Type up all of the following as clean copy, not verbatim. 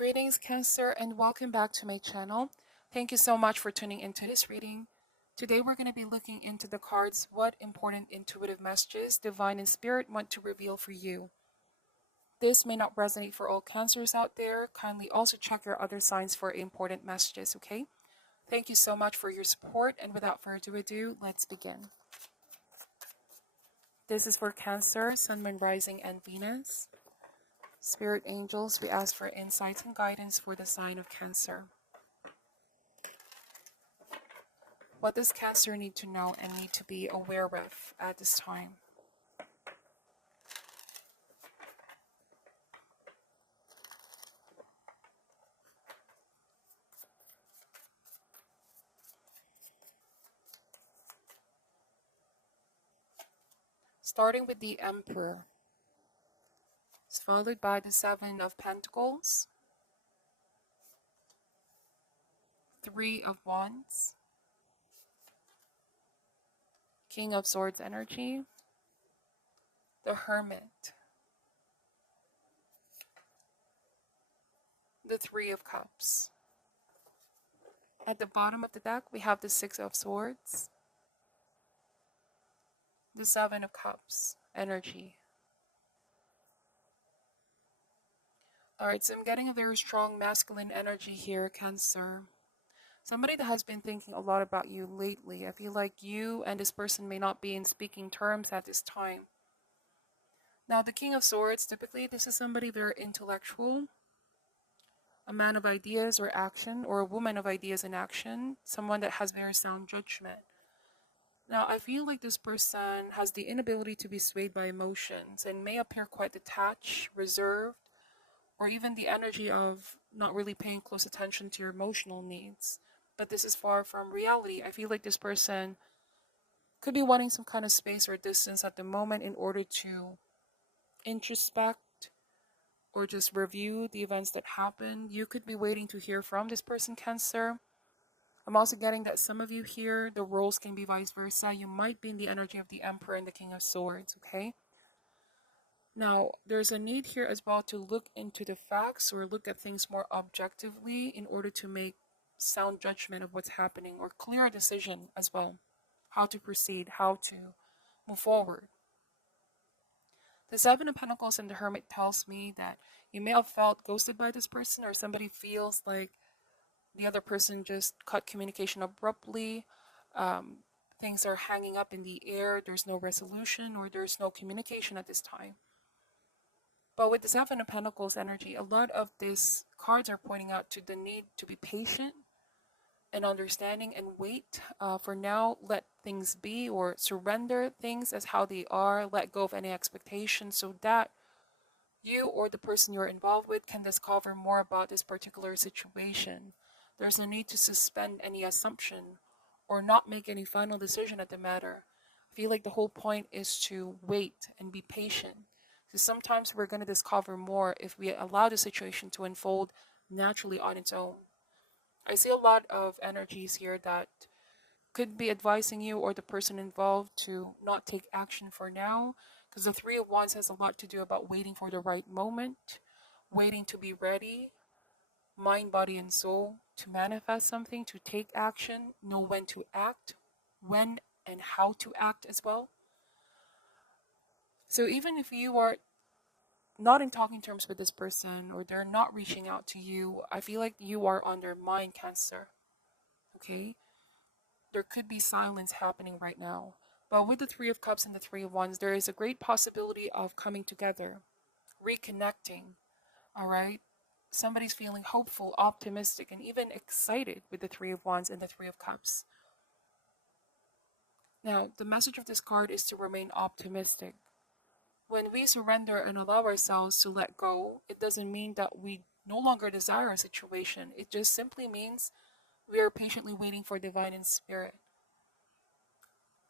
Greetings, Cancer, and welcome back to my channel. Thank you so much for tuning into this reading. Today, we're going to be looking into the cards, what important intuitive messages Divine and Spirit want to reveal for you. This may not resonate for all Cancers out there. Kindly also check your other signs for important messages, okay? Thank you so much for your support, and without further ado, let's begin. This is for Cancer, Sun, Moon, Rising, and Venus. Spirit angels, we ask for insights and guidance for the sign of Cancer. What does Cancer need to know and need to be aware of at this time? Starting with the Emperor. It's followed by the Seven of Pentacles, Three of Wands, King of Swords energy, the Hermit, the Three of Cups. At the bottom of the deck, we have the Six of Swords, the Seven of Cups energy. Alright, so I'm getting a very strong masculine energy here, Cancer. Somebody that has been thinking a lot about you lately. I feel like you and this person may not be in speaking terms at this time. Now, the King of Swords, typically this is somebody very intellectual, a man of ideas or action, or a woman of ideas and action, someone that has very sound judgment. Now, I feel like this person has the inability to be swayed by emotions and may appear quite detached, reserved, or even the energy of not really paying close attention to your emotional needs. But this is far from reality. I feel like this person could be wanting some kind of space or distance at the moment in order to introspect or just review the events that happened. You could be waiting to hear from this person, Cancer. I'm also getting that some of you here, the roles can be vice versa. You might be in the energy of the Emperor and the King of Swords, okay? Now, there's a need here as well to look into the facts or look at things more objectively in order to make sound judgment of what's happening or clear a decision as well. How to proceed, how to move forward. The Seven of Pentacles and the Hermit tells me that you may have felt ghosted by this person, or somebody feels like the other person just cut communication abruptly. Things are hanging up in the air. There's no resolution or there's no communication at this time. But with the Seven of Pentacles energy, a lot of these cards are pointing out to the need to be patient and understanding and wait. For now, let things be or surrender things as how they are. Let go of any expectations so that you or the person you're involved with can discover more about this particular situation. There's no need to suspend any assumption or not make any final decision at the matter. I feel like the whole point is to wait and be patient. Because sometimes we're going to discover more if we allow the situation to unfold naturally on its own. I see a lot of energies here that could be advising you or the person involved to not take action for now, because the Three of Wands has a lot to do about waiting for the right moment, waiting to be ready, mind, body, and soul, to manifest something, to take action, know when to act, when and how to act as well. So even if you are not in talking terms with this person or they're not reaching out to you, I feel like you are on their mind, Cancer. Okay? There could be silence happening right now. But with the Three of Cups and the Three of Wands, there is a great possibility of coming together, reconnecting. All right? Somebody's feeling hopeful, optimistic, and even excited with the Three of Wands and the Three of Cups. Now, the message of this card is to remain optimistic. When we surrender and allow ourselves to let go, it doesn't mean that we no longer desire a situation. It just simply means we are patiently waiting for divine and spirit.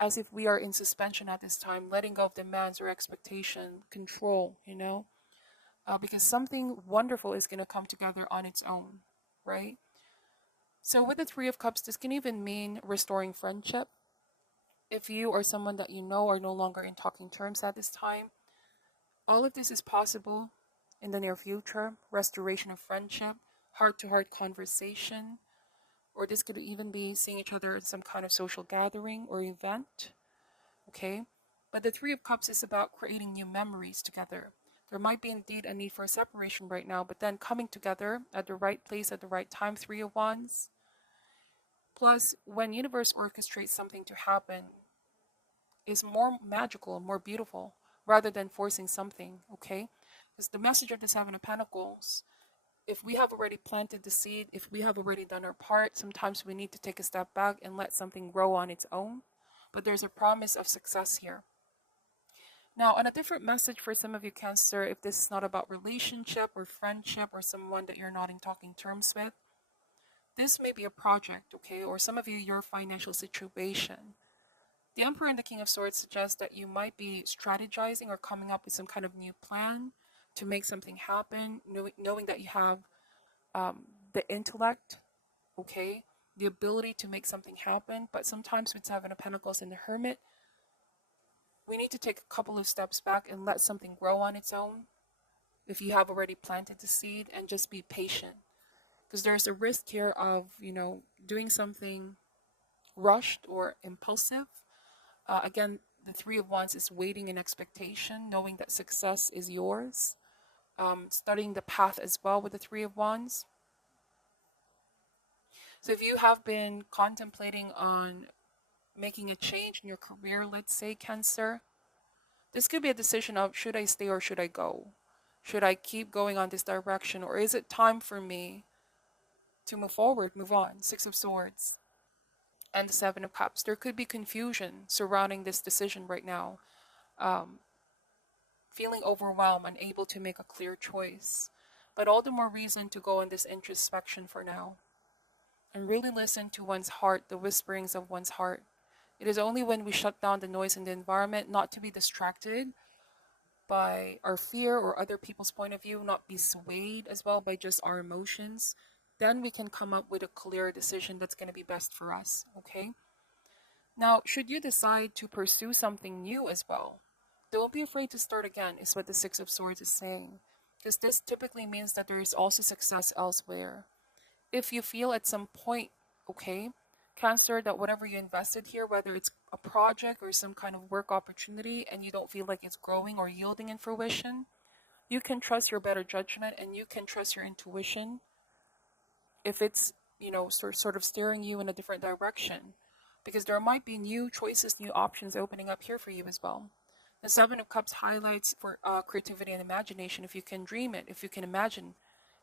As if we are in suspension at this time, letting go of demands or expectation, control, because something wonderful is going to come together on its own, right? So with the Three of Cups, this can even mean restoring friendship. If you or someone that you know are no longer in talking terms at this time, all of this is possible. in the near future, restoration of friendship, heart to heart conversation, or this could even be seeing each other at some kind of social gathering or event. Okay? But the Three of Cups is about creating new memories together. There might be indeed a need for a separation right now, but then coming together at the right place at the right time, Three of Wands. Plus, when universe orchestrates something to happen, is more magical, more beautiful, rather than forcing something, okay? Because the message of the Seven of Pentacles, if we have already planted the seed, if we have already done our part, sometimes we need to take a step back and let something grow on its own. But there's a promise of success here. Now, on a different message for some of you, Cancer, if this is not about relationship or friendship or someone that you're not in talking terms with, this may be a project, okay? Or some of you, your financial situation. The Emperor and the King of Swords suggest that you might be strategizing or coming up with some kind of new plan to make something happen, knowing that you have the intellect, okay, the ability to make something happen. But sometimes with Seven of Pentacles and the Hermit, we need to take a couple of steps back and let something grow on its own if you have already planted the seed, and just be patient. Because there's a risk here of, doing something rushed or impulsive. Again, the Three of Wands is waiting in expectation, knowing that success is yours. Studying the path as well with the Three of Wands. So if you have been contemplating on making a change in your career, let's say, Cancer, this could be a decision of, should I stay or should I go? Should I keep going on this direction, or is it time for me to move forward, move on? Six of Swords and the Seven of Cups. There could be confusion surrounding this decision right now. Um, Feeling overwhelmed, unable to make a clear choice. But all the more reason to go on this introspection for now and really listen to one's heart, the whisperings of one's heart. It is only when we shut down the noise in the environment, not to be distracted by our fear or other people's point of view, not be swayed as well by just our emotions, then we can come up with a clear decision that's going to be best for us, okay? Now, should you decide to pursue something new as well, don't be afraid to start again, is what the Six of Swords is saying. Because this typically means that there is also success elsewhere. If you feel at some point, okay, Cancer, that whatever you invested here, whether it's a project or some kind of work opportunity, and you don't feel like it's growing or yielding in fruition, you can trust your better judgment and you can trust your intuition if it's, sort of steering you in a different direction. Because there might be new choices, new options opening up here for you as well. The Seven of Cups highlights for creativity and imagination. If you can dream it, if you can imagine,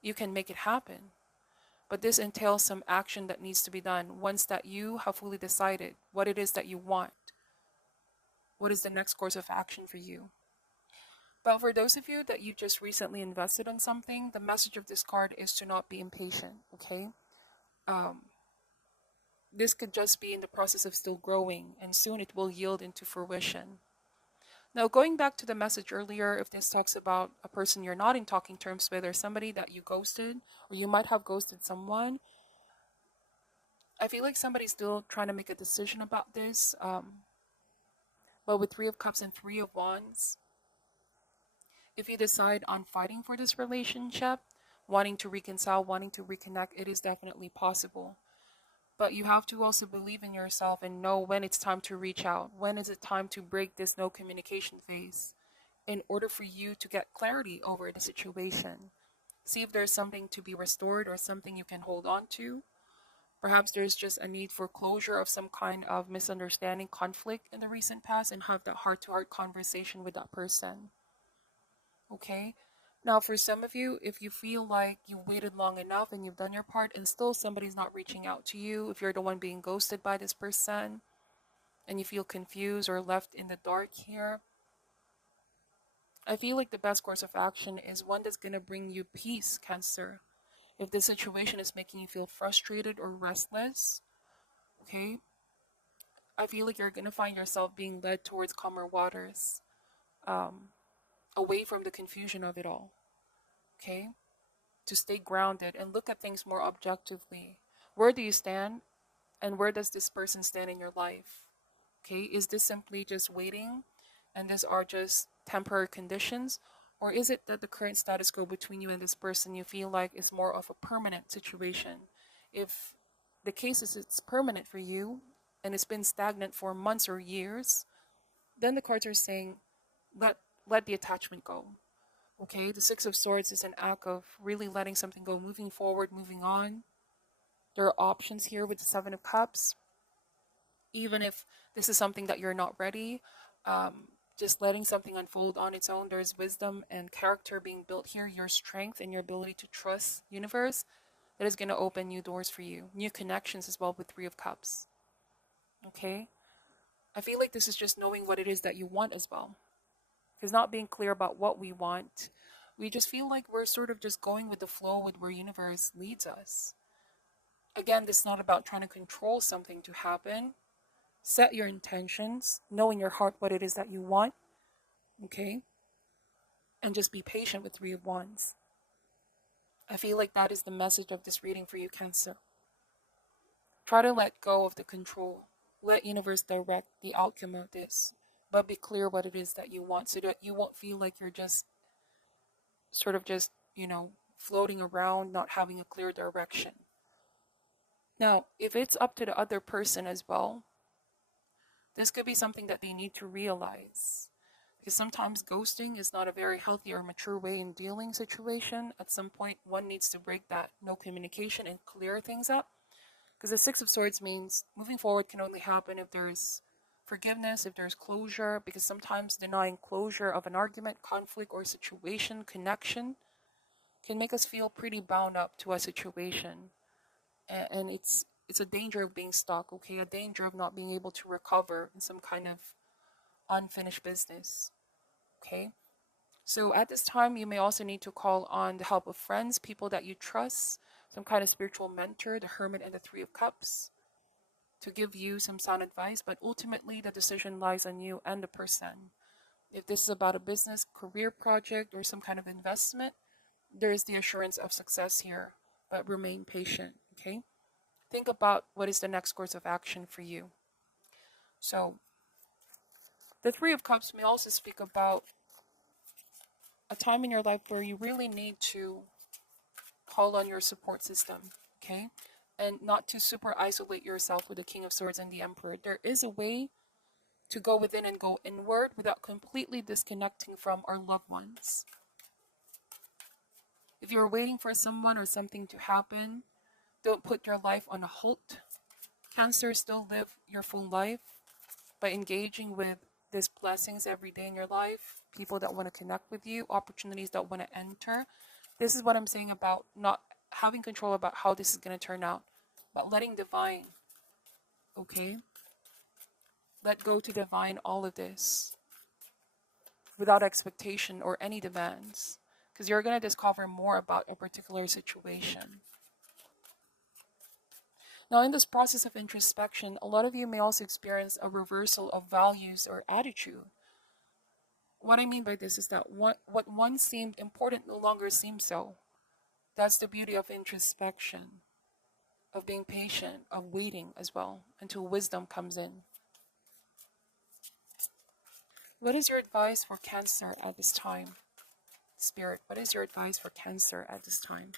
you can make it happen. But this entails some action that needs to be done once that you have fully decided what it is that you want. What is the next course of action for you? But for those of you that you just recently invested in something, the message of this card is to not be impatient, okay? Um, this could just be in the process of still growing, and soon it will yield into fruition. Now, going back to the message earlier, if this talks about a person you're not in talking terms with, or somebody that you ghosted, or you might have ghosted someone, I feel like somebody's still trying to make a decision about this. But with Three of Cups and Three of Wands, if you decide on fighting for this relationship, wanting to reconcile, wanting to reconnect, it is definitely possible. But you have to also believe in yourself and know when it's time to reach out. When is it time to break this no communication phase in order for you to get clarity over the situation? See if there's something to be restored or something you can hold on to. Perhaps there's just a need for closure of some kind of misunderstanding, conflict in the recent past, and have that heart to heart conversation with that person. Okay? Now, for some of you, if you feel like you waited long enough and you've done your part and still somebody's not reaching out to you, if you're the one being ghosted by this person and you feel confused or left in the dark here, I feel like the best course of action is one that's going to bring you peace, Cancer. If the situation is making you feel frustrated or restless, okay, I feel like you're going to find yourself being led towards calmer waters, um, away from the confusion of it all, okay? To stay grounded and look at things more objectively. Where do you stand, and where does this person stand in your life? Okay, is this simply just waiting and these are just temporary conditions, Or is it that the current status quo between you and this person you feel like is more of a permanent situation? If the case is it's permanent for you and it's been stagnant for months or years, then the cards are saying let let the attachment go. Okay, the Six of Swords is an act of really letting something go, moving forward, moving on. There are options here with the Seven of Cups. Even if this is something that you're not ready, just letting something unfold on its own. There's wisdom and character being built here, your strength and your ability to trust universe that is going to open new doors for you, new connections as well with Three of Cups. Okay? I feel like this is just knowing what it is that you want as well. Because not being clear about what we want, we just feel like we're sort of just going with the flow with where universe leads us. Again, this is not about trying to control something to happen. Set your intentions, know in your heart what it is that you want, okay? And just be patient with Three of Wands. I feel like that is the message of this reading for you, Cancer. Try to let go of the control. Let universe direct the outcome of this. But be clear what it is that you want so that you won't feel like you're just sort of just, floating around, not having a clear direction. Now, if it's up to the other person as well, this could be something that they need to realize. Because sometimes ghosting is not a very healthy or mature way in dealing situation. At some point, one needs to break that no communication and clear things up. Because the Six of Swords means moving forward can only happen if there's forgiveness, if there's closure. Because sometimes denying closure of an argument, conflict, or situation, connection, can make us feel pretty bound up to a situation. And it's a danger of being stuck, okay? A danger of not being able to recover in some kind of unfinished business, okay? So at this time, you may also need to call on the help of friends, people that you trust, some kind of spiritual mentor, the Hermit and the Three of Cups, to give you some sound advice. But ultimately, the decision lies on you and the person. If this is about a business, career project, or some kind of investment, there is the assurance of success here, but remain patient, okay? Think about what is the next course of action for you. So, the Three of Cups may also speak about a time in your life where you really need to call on your support system, okay? And not to super isolate yourself with the King of Swords and the Emperor. There is a way to go within and go inward without completely disconnecting from our loved ones. If you're waiting for someone or something to happen, don't put your life on a halt. Cancer, still live your full life by engaging with these blessings every day in your life, people that want to connect with you, opportunities that want to enter. This is what I'm saying about not having control about how this is going to turn out, but letting divine, okay? Let go to divine all of this without expectation or any demands, because you're going to discover more about a particular situation. Now, in this process of introspection, a lot of you may also experience a reversal of values or attitude. What I mean by this is that what once seemed important no longer seems so. That's the beauty of introspection, of being patient, of waiting as well until wisdom comes in. What is your advice for Cancer at this time? Spirit, what is your advice for Cancer at this time?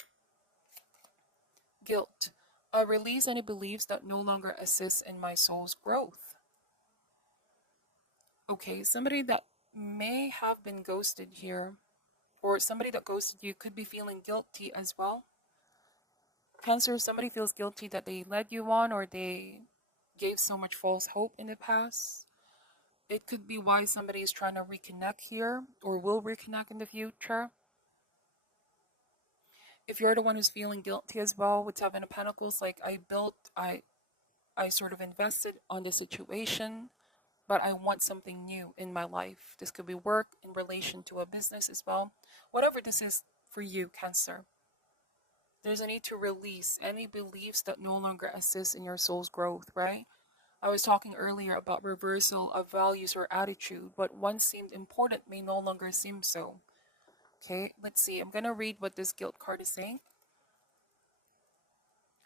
Guilt. I release any beliefs that no longer assist in my soul's growth. Okay, somebody that may have been ghosted here, or somebody that ghosted you, could be feeling guilty as well. Cancer, somebody feels guilty that they led you on or they gave so much false hope in the past. It could be why somebody is trying to reconnect here or will reconnect in the future. If you're the one who's feeling guilty as well with Seven of Pentacles, like I sort of invested on this situation, but I want something new in my life. This could be work in relation to a business as well. Whatever this is for you, Cancer. There's a need to release any beliefs that no longer assist in your soul's growth, right? I was talking earlier about reversal of values or attitude. What once seemed important may no longer seem so. Okay, let's see. I'm going to read what this guilt card is saying.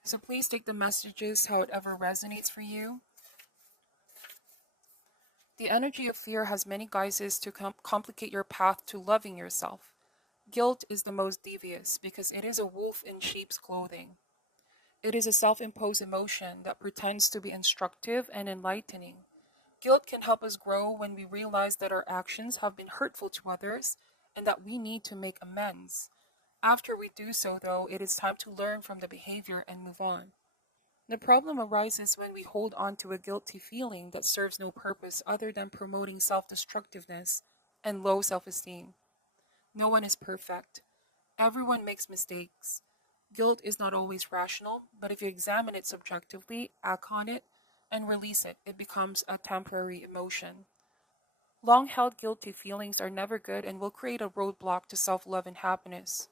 So please take the messages however resonates for you. The energy of fear has many guises to complicate your path to loving yourself. Guilt is the most devious because it is a wolf in sheep's clothing. It is a self imposed emotion that pretends to be instructive and enlightening. Guilt can help us grow when we realize that our actions have been hurtful to others and that we need to make amends. After we do so, though, it is time to learn from the behavior and move on. The problem arises when we hold on to a guilty feeling that serves no purpose other than promoting self destructiveness and low self esteem. No one is perfect. Everyone makes mistakes. Guilt is not always rational, but if you examine it subjectively, act on it, and release it, it becomes a temporary emotion. Long held guilty feelings are never good and will create a roadblock to self love and happiness.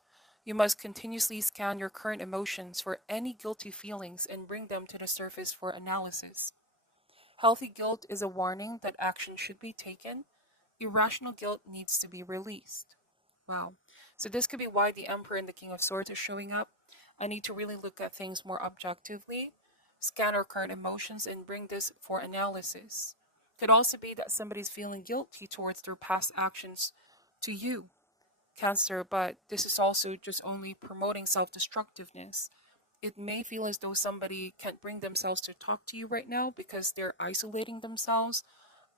You must continuously scan your current emotions for any guilty feelings and bring them to the surface for analysis. Healthy guilt is a warning that action should be taken. Irrational guilt needs to be released. Wow. So this could be why the Emperor and the King of Swords are showing up. I need to really look at things more objectively, scan our current emotions, and bring this for analysis. Could also be that somebody's feeling guilty towards their past actions to you, Cancer, but this is also just only promoting self destructiveness. It may feel as though somebody can't bring themselves to talk to you right now because they're isolating themselves.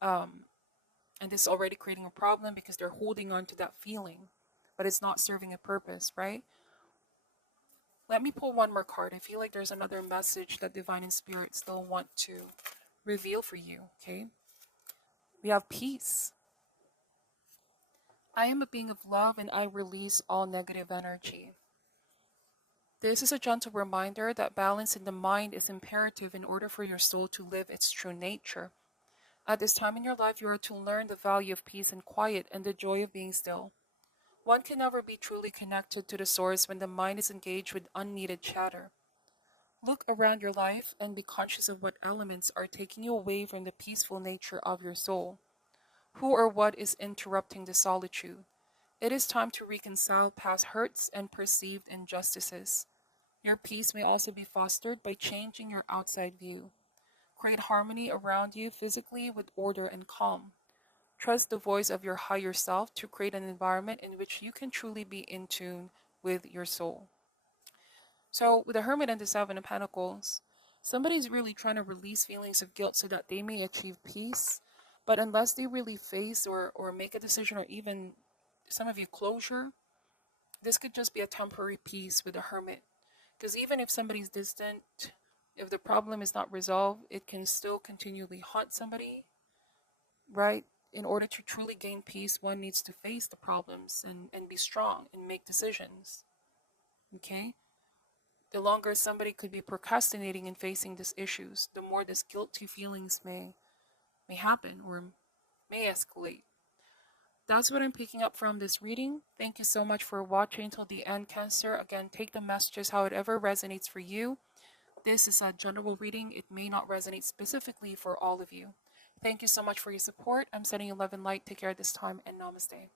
Um, and this is already creating a problem because they're holding on to that feeling, but it's not serving a purpose, right? Let me pull one more card. I feel like there's another message that Divine and Spirit still want to reveal for you, okay? We have peace. I am a being of love and I release all negative energy. This is a gentle reminder that balance in the mind is imperative in order for your soul to live its true nature. At this time in your life, you are to learn the value of peace and quiet and the joy of being still. One can never be truly connected to the source when the mind is engaged with unneeded chatter. Look around your life and be conscious of what elements are taking you away from the peaceful nature of your soul. Who or what is interrupting the solitude? It is time to reconcile past hurts and perceived injustices. Your peace may also be fostered by changing your outside view. Create harmony around you physically with order and calm. Trust the voice of your higher self to create an environment in which you can truly be in tune with your soul. So, with the Hermit and the Seven of Pentacles, somebody's really trying to release feelings of guilt so that they may achieve peace. But unless they really face or make a decision or even some of you closure, this could just be a temporary peace with the Hermit. Because even if somebody's distant, if the problem is not resolved, it can still continually haunt somebody, right? In order to truly gain peace, one needs to face the problems and be strong and make decisions. Okay? The longer somebody could be procrastinating and facing these issues, the more this guilty feelings may happen or may escalate. That's what I'm picking up from this reading. Thank you so much for watching until the end, Cancer. Again, take the messages however resonates for you. This is a general reading. It may not resonate specifically for all of you. Thank you so much for your support. I'm sending you love and light. Take care this time and namaste.